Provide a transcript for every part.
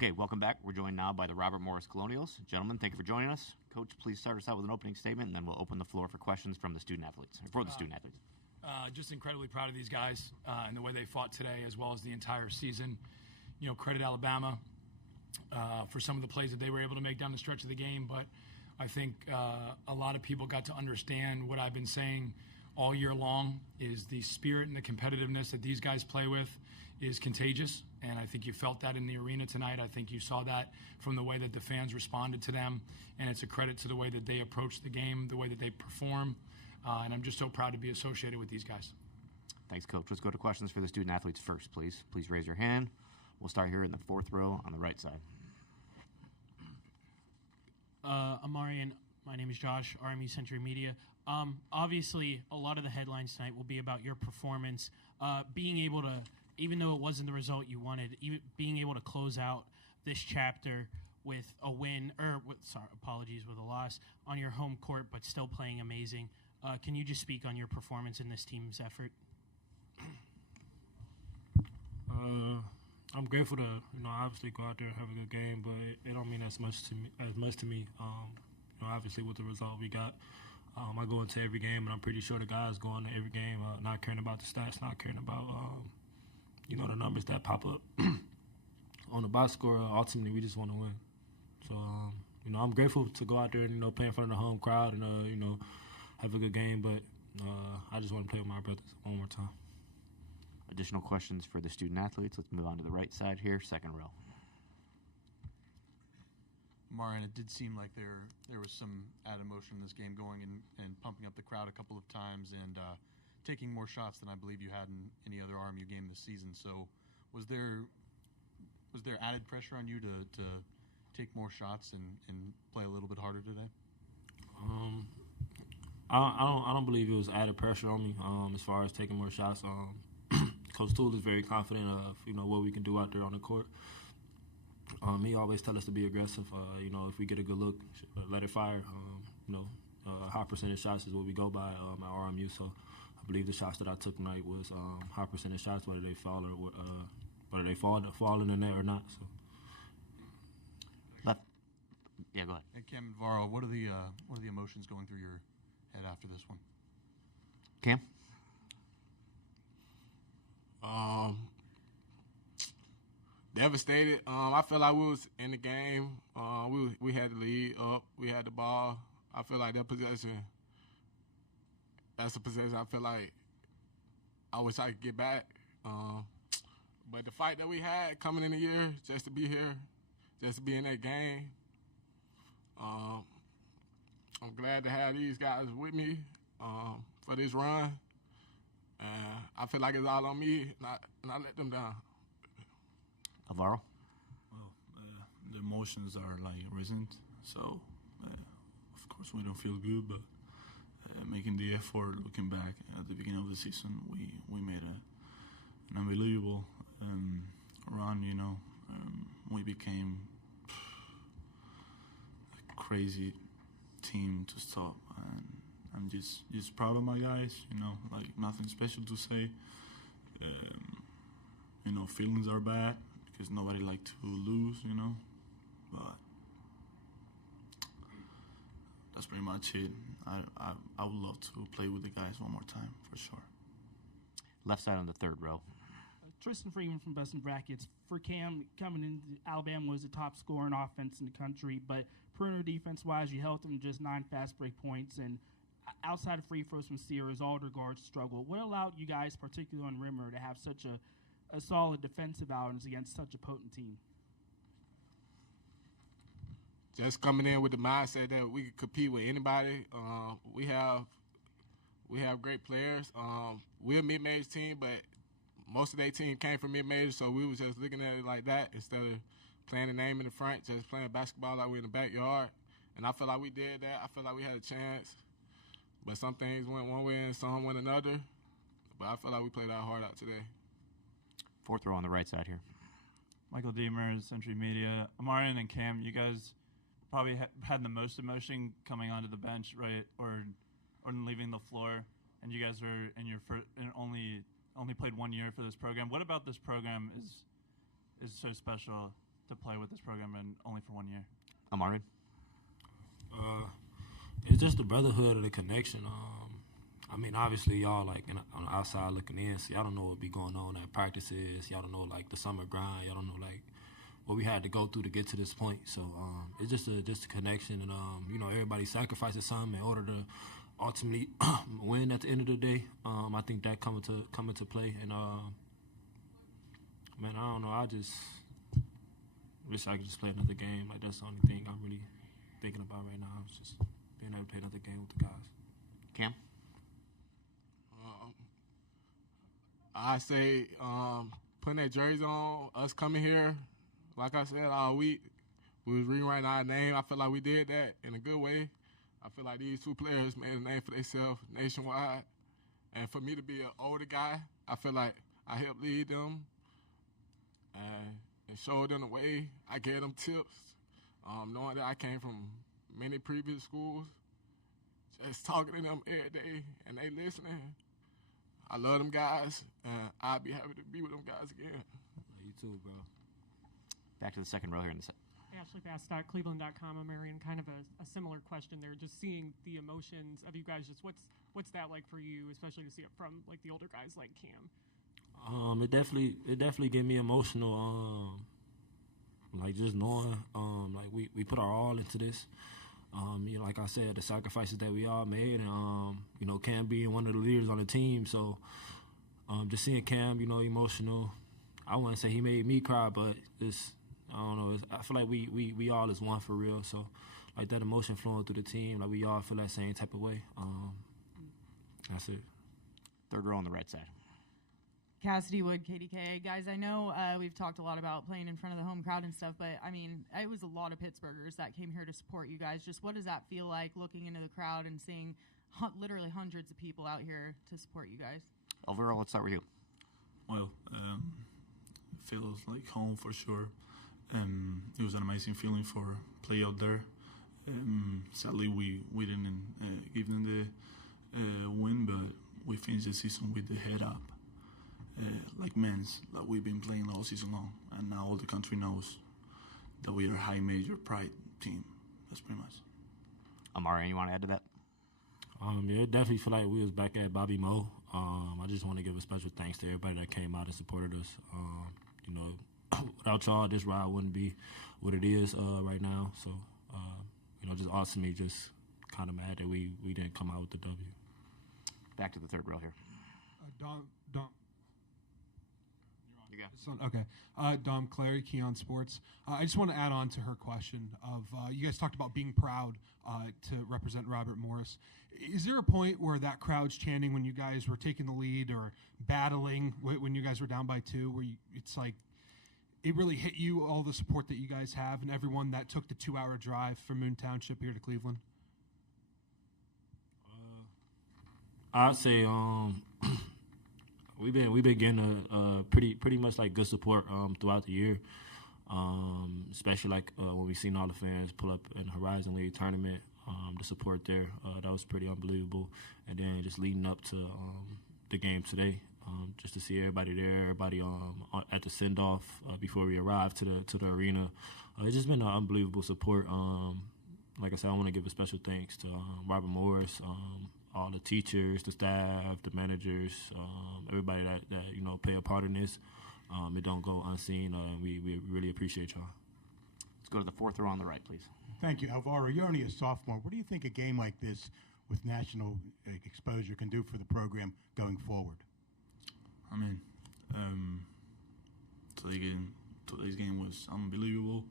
Okay, welcome back. We're joined now by the Robert Morris Colonials. Gentlemen, thank you for joining us. Coach, please start us out with an opening statement, and then we'll open the floor for questions from the student-athletes, or for the student-athletes. Just incredibly proud of these guys and the way they fought today, as well as the entire season. You know, credit Alabama for some of the plays that they were able to make down the stretch of the game, but I think a lot of people got to understand what I've been saying all year long is the spirit and the competitiveness that these guys play with is contagious, and I think you felt that in the arena tonight. I think you saw that from the way that the fans responded to them, and it's a credit to the way that they approach the game, the way that they perform, and I'm just so proud to be associated with these guys. Thanks, Coach. Let's go to questions for the student-athletes first, please. Please raise your hand. We'll start here in the fourth row on the right side. Amari, and my name is Josh, RMU Century Media. Obviously, a lot of the headlines tonight will be about your performance. Being able to, even though it wasn't the result you wanted, being able to close out this chapter with a win, with a loss on your home court, but still playing amazing. Can you just speak on your performance in this team's effort? I'm grateful to, obviously go out there and have a good game, but it don't mean as much to me. Obviously with the result we got, I go into every game, and I'm pretty sure the guys go into every game, not caring about the stats, not caring about, the numbers that pop up on the box score. Ultimately, we just want to win. So, I'm grateful to go out there and, play in front of the home crowd and, have a good game, but I just want to play with my brothers one more time. Additional questions for the student-athletes. Let's move on to the right side here, second row. Marian, it did seem like there was some added emotion in this game, going and pumping up the crowd a couple of times and taking more shots than I believe you had in any other RMU game this season. So was there added pressure on you to take more shots and play a little bit harder today? I don't believe it was added pressure on me as far as taking more shots. Coach Toole is very confident of what we can do out there on the court. He always tells us to be aggressive. If we get a good look, let it fire. High percentage shots is what we go by at RMU. So I believe the shots that I took tonight was high percentage shots, whether they fall or whether they fall in the net or not. So. Left. Yeah, go ahead. And Cam and Varro, what are the emotions going through your head after this one? Cam. Devastated. I feel like we was in the game. We had the lead up. We had the ball. I feel like that's a possession I feel like I wish I could get back. But the fight that we had coming in the year, just to be here, just to be in that game, I'm glad to have these guys with me for this run. I feel like it's all on me, not let them down. Alvaro? Well, the emotions are risen, so of course we don't feel good, but making the effort, looking back at the beginning of the season, we made an unbelievable run, we became a crazy team to stop, and I'm just proud of my guys, nothing special to say. Feelings are bad because nobody like to lose, but that's pretty much it. I would love to play with the guys one more time, for sure. Left side on the third row. Tristan Freeman from Boston Brackets. For Cam, coming into Alabama was the top scorer in offense in the country, but perimeter defense-wise, you held them to just 9 fast break points, and outside of free throws from Sierra's, all their guards struggled. What allowed you guys, particularly on rimmer, to have such a solid defensive outings against such a potent team? Just coming in with the mindset that we could compete with anybody. We have great players. We're a mid-major team, but most of their team came from mid-major, so we was just looking at it like that instead of playing the name in the front, just playing basketball like we're in the backyard. And I feel like we did that. I feel like we had a chance. But some things went one way and some went another. But I feel like we played our heart out today. Fourth row on the right side here. Michael Deemer, Century Media. Amarian and Cam, you guys probably had the most emotion coming onto the bench, right, or leaving the floor, and you guys were in your first and only played 1 year for this program. What about this program is so special to play with this program and only for 1 year? Amari? It's just the brotherhood of the connection. I mean, obviously, y'all, like, on the outside looking in, so y'all don't know what be going on at practices. Y'all don't know, like, the summer grind. Y'all don't know, like, what we had to go through to get to this point. So it's just a connection. And, you know, everybody sacrifices something in order to ultimately win at the end of the day. I think that come into play. And, man, I don't know. I just wish I could just play another game. Like, that's the only thing I'm really thinking about right now. It's just being able to play another game with the guys. Cam? I say putting that jersey on, us coming here, like I said all week, we was rewriting our name. I feel like we did that in a good way. I feel like these two players made a name for themselves nationwide. And for me to be an older guy, I feel like I helped lead them and showed them the way. I gave them tips, knowing that I came from many previous schools, just talking to them every day, and they listening. I love them guys, and I'd be happy to be with them guys again. You too, bro. Back to the second row here in the Ashley Bass.Cleveland.com. Marion, kind of a similar question there. Just seeing the emotions of you guys. Just what's that like for you, especially to see it from like the older guys like Cam? It definitely get me emotional. Like just knowing, like we put our all into this. You know, like I said, the sacrifices that we all made, and you know, Cam being one of the leaders on the team. So, just seeing Cam, you know, emotional. I wouldn't say he made me cry, but it's, I don't know. I feel like we all is one for real. So, like that emotion flowing through the team, like we all feel that same type of way. That's it. third row on the right side. Cassidy Wood, KDK. Guys, I know we've talked a lot about playing in front of the home crowd and stuff, but, I mean, it was a lot of Pittsburghers that came here to support you guys. Just what does that feel like, looking into the crowd and seeing literally hundreds of people out here to support you guys? Overall, let's start with you. Well, it feels like home for sure. It was an amazing feeling for play out there. Sadly, we didn't give them the win, but we finished the season with the head up. Like men's, like we've been playing all season long, and now all the country knows that we are a high major pride team. That's pretty much. Amari, you want to add to that? Yeah, definitely feel like we was back at Bobby Moe. I just want to give a special thanks to everybody that came out and supported us. You know, without y'all, this ride wouldn't be what it is right now. So, you know, just awesome. Just kind of mad that we didn't come out with the W. Back to the third row here. Dom. You go. Okay. Dom Clary, Keon Sports. I just want to add on to her question of you guys talked about being proud to represent Robert Morris. Is there a point where that crowd's chanting when you guys were taking the lead or battling when you guys were down by 2, where it's like it really hit you, all the support that you guys have and everyone that took the 2-hour drive from Moon Township here to Cleveland? I'd say we've been getting pretty much like good support throughout the year, especially like when we seen all the fans pull up in the Horizon League tournament. The support there that was pretty unbelievable, and then just leading up to the game today, just to see everybody there, everybody at the send off before we arrived to the arena. It's just been an unbelievable support. Like I said, I want to give a special thanks to Robert Morris, all the teachers, the staff, the managers, everybody that you know play a part in this. It don't go unseen. We really appreciate y'all. Let's go to the fourth row on the right, please. Thank you, Alvaro. You're only a sophomore. What do you think a game like this with national exposure can do for the program going forward? I mean, today's game was unbelievable.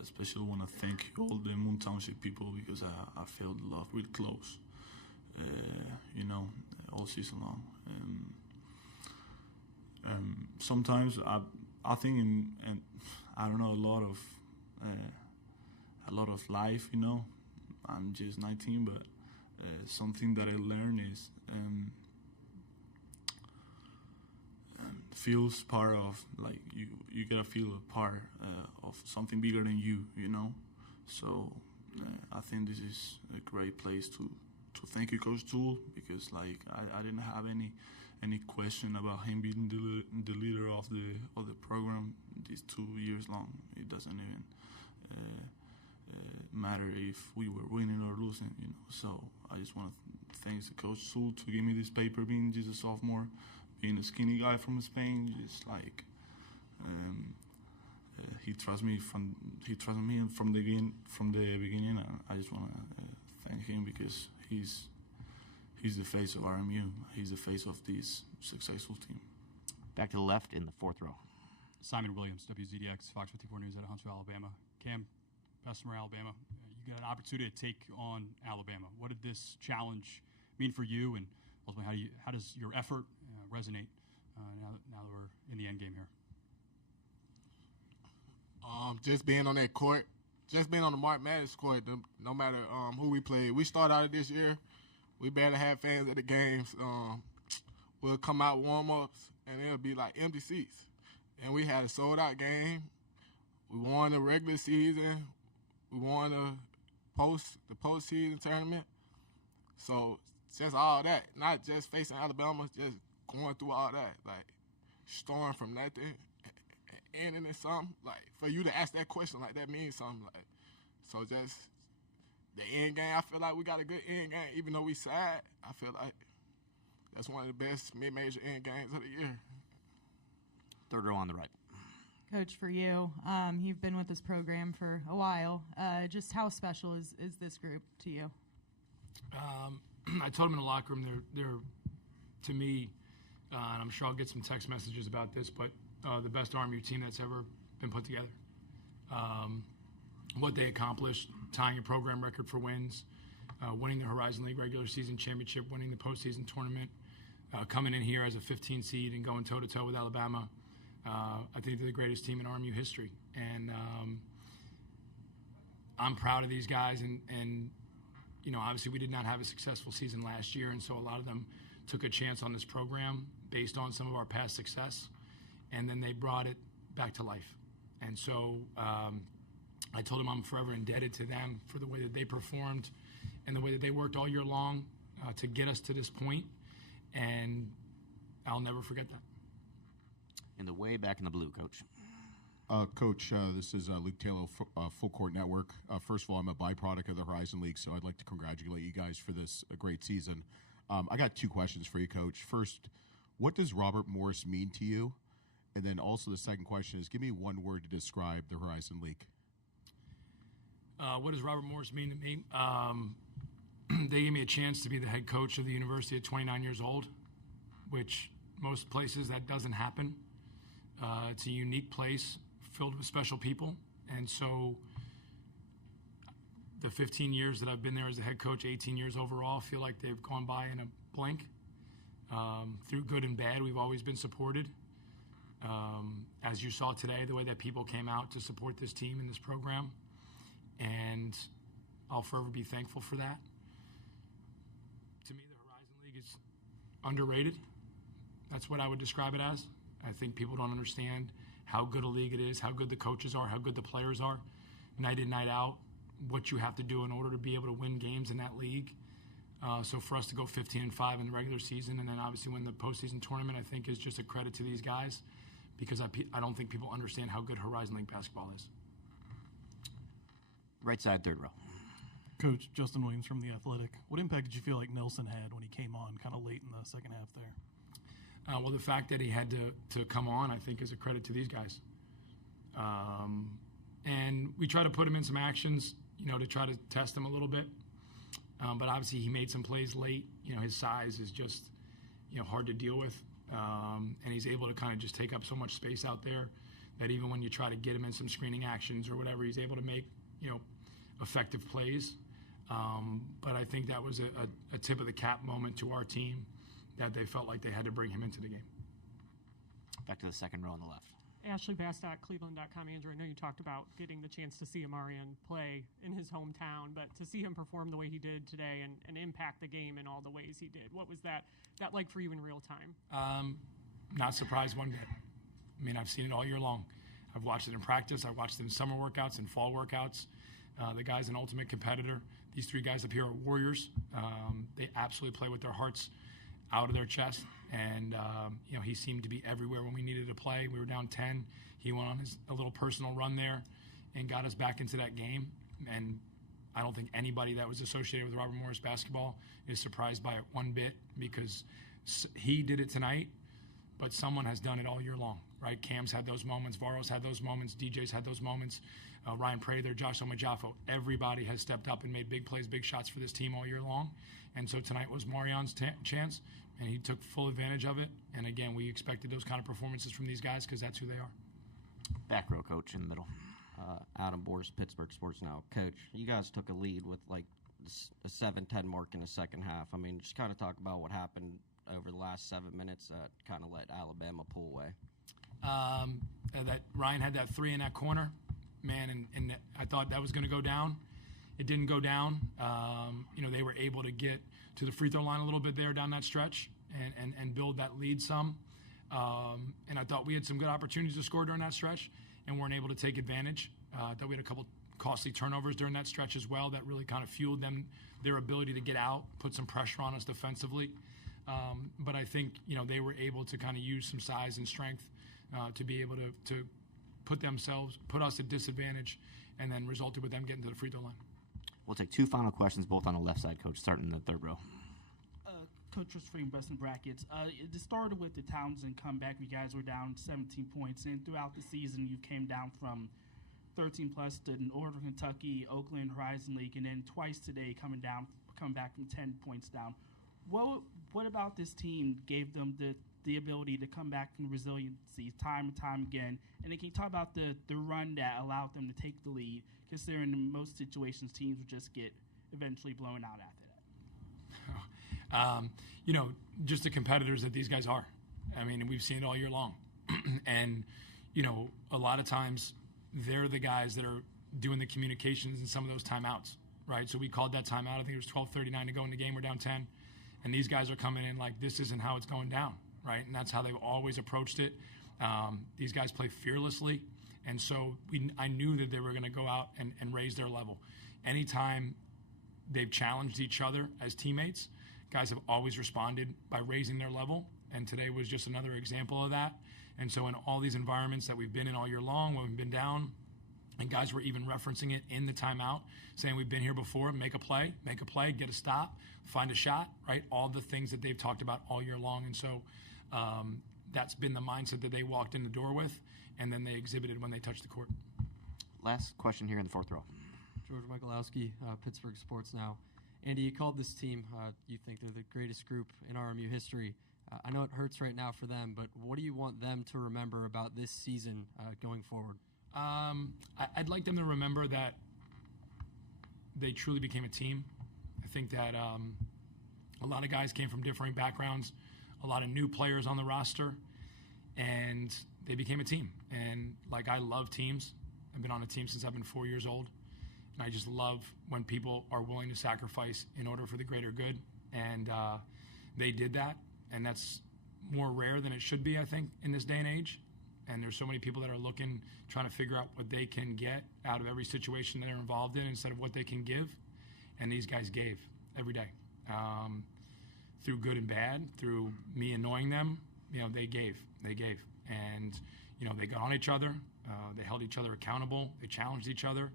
Especially want to thank all the Moon Township people because I felt love real close. You know, all season long. Sometimes I think and I don't know a lot of life. You know, I'm just 19, but something that I learned is feels part of like you gotta feel a part of something bigger than you. You know, so I think this is a great place to thank you, Coach Toole, because like I didn't have any any question about him being the leader of the program these 2 years long. It doesn't even matter if we were winning or losing, you know. So I just want to thank the coach Sul to give me this paper, being just a sophomore, being a skinny guy from Spain, just like he trusts me from the beginning. And I just want to thank him because he's the face of RMU. He's the face of this successful team. Back to the left in the fourth row. Simon Williams, WZDX, Fox 54 News out of Huntsville, Alabama. Cam, Bessemer, Alabama. You got an opportunity to take on Alabama. What did this challenge mean for you, and ultimately, how does your effort resonate now that we're in the end game here? Just being on that court, just being on the March Madness court, no matter who we played. We started out this year, we barely had fans at the games. We'll come out warm-ups, and it'll be like empty seats. And we had a sold-out game. We won the regular season. We won the postseason tournament. So just all that, not just facing Alabama, just going through all that, like starting from nothing, ending in something. Like for you to ask that question, like that means something. Like so, just the end game. I feel like we got a good end game, even though we sad. I feel like that's one of the best mid-major end games of the year. Third row on the right. Coach, for you, you've been with this program for a while. Just how special is this group to you? I told them in the locker room they're to me, and I'm sure I'll get some text messages about this, but the best RMU team that's ever been put together. What they accomplished, tying a program record for wins, winning the Horizon League regular season championship, winning the postseason tournament, coming in here as a 15 seed and going toe-to-toe with Alabama. I think they're the greatest team in RMU history. And I'm proud of these guys. And, you know, obviously we did not have a successful season last year, and so a lot of them took a chance on this program based on some of our past success, and then they brought it back to life. And so I told them I'm forever indebted to them for the way that they performed and the way that they worked all year long to get us to this point, and I'll never forget that. In the way back in the blue, Coach. Coach, this is Luke Taylor, Full Court Network. First of all, I'm a byproduct of the Horizon League, so I'd like to congratulate you guys for this great season. I got two questions for you, Coach. First, what does Robert Morris mean to you? And then also the second question is, give me one word to describe the Horizon League. What does Robert Morris mean to me? They gave me a chance to be the head coach of the university at 29 years old, which most places that doesn't happen. It's a unique place filled with special people. And so the 15 years that I've been there as a head coach, 18 years overall, feel like they've gone by in a blink. Through good and bad, we've always been supported. As you saw today, the way that people came out to support this team and this program. And I'll forever be thankful for that. To me, the Horizon League is underrated. That's what I would describe it as. I think people don't understand how good a league it is, how good the coaches are, how good the players are, night in, night out, what you have to do in order to be able to win games in that league. So for us to go 15-5 in the regular season and then obviously win the postseason tournament, I think is just a credit to these guys because I don't think people understand how good Horizon League basketball is. Right side, third row. Coach, Justin Williams from The Athletic. What impact did you feel like Nelson had when he came on kind of late in the second half there? Well, the fact that he had to come on, I think, is a credit to these guys. And we try to put him in some actions, you know, to try to test him a little bit. But obviously he made some plays late. You know, his size is just, you know, hard to deal with. And he's able to kind of just take up so much space out there that even when you try to get him in some screening actions or whatever, he's able to make, you know, effective plays. But I think that was a tip of the cap moment to our team that they felt like they had to bring him into the game. Back to the second row on the left. Ashley Bastock, Cleveland.com. Andrew, I know you talked about getting the chance to see Amarian play in his hometown, but to see him perform the way he did today and impact the game in all the ways he did, what was that like for you in real time? Not surprised one bit. I mean, I've seen it all year long. I've watched it in practice. I've watched it in summer workouts and fall workouts. The guy's an ultimate competitor. These three guys up here are warriors. They absolutely play with their hearts out of their chest, And, he seemed to be everywhere when we needed to play. We were down 10. He went on a little personal run there and got us back into that game. And I don't think anybody that was associated with Robert Morris basketball is surprised by it one bit, because he did it tonight, but someone has done it all year long, right? Cam's had those moments. Varo's had those moments. DJ's had those moments. Ryan Prather, Josh Omajafo, everybody has stepped up and made big plays, big shots for this team all year long. And so tonight was Marion's chance, and he took full advantage of it. And again, we expected those kind of performances from these guys because that's who they are. Back row coach in the middle. Adam Boris, Pittsburgh Sports Now. Coach, you guys took a lead with like a 7-10 mark in the second half. I mean, just kind of talk about what happened over the last 7 minutes that kind of let Alabama pull away. That Ryan had that three in that corner, man, and I thought that was going to go down. It didn't go down. They were able to get to the free throw line a little bit there down that stretch and build that lead some. And I thought we had some good opportunities to score during that stretch and weren't able to take advantage. I thought we had a couple costly turnovers during that stretch as well that really kind of fueled their ability to get out, put some pressure on us defensively. But I think, they were able to kind of use some size and strength to be able to put us at disadvantage, and then resulted with them getting to the free throw line. We'll take two final questions, both on the left side, Coach, starting in the third row. Coach was from Best in Brackets. It started with the Townsend comeback. You guys were down 17 points, and throughout the season, you came down from 13-plus to Northern Kentucky, Oakland, Horizon League, and then twice today coming back from 10 points down. What about this team gave them the ability to come back from resiliency time and time again? And then can you talk about the run that allowed them to take the lead, considering in most situations teams would just get eventually blown out after that? Just the competitors that these guys are. I mean, we've seen it all year long. And, a lot of times they're the guys that are doing the communications in some of those timeouts, right? So we called that timeout. I think it was 12:39 to go in the game. We're down 10. And these guys are coming in like, this isn't how it's going down, right? And that's how they've always approached it. These guys play fearlessly. And so I knew that they were going to go out and raise their level. Anytime they've challenged each other as teammates, guys have always responded by raising their level. And today was just another example of that. And so in all these environments that we've been in all year long, when we've been down, and guys were even referencing it in the timeout, saying we've been here before, make a play, get a stop, find a shot, right? All the things that they've talked about all year long. And so that's been the mindset that they walked in the door with, and then they exhibited when they touched the court. Last question here in the fourth row. George Michalowski, Pittsburgh Sports Now. Andy, you called this team, you think they're the greatest group in RMU history. I know it hurts right now for them, but what do you want them to remember about this season going forward? I'd like them to remember that they truly became a team. I think that a lot of guys came from differing backgrounds, a lot of new players on the roster, and they became a team. And, I love teams. I've been on a team since I've been 4 years old. And I just love when people are willing to sacrifice in order for the greater good. And they did that. And that's more rare than it should be, I think, in this day and age. And there's so many people that are trying to figure out what they can get out of every situation that they're involved in instead of what they can give. And these guys gave every day. Through good and bad, through me annoying them, they gave. And, they got on each other. They held each other accountable. They challenged each other.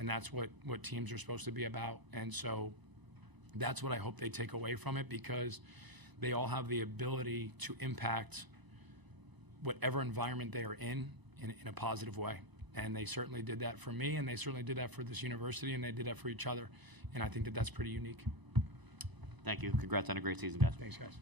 And that's what teams are supposed to be about. And so that's what I hope they take away from it, because they all have the ability to impact whatever environment they are in a positive way. And they certainly did that for me, and they certainly did that for this university, and they did that for each other. And I think that that's pretty unique. Thank you. Congrats on a great season, guys. Thanks, guys.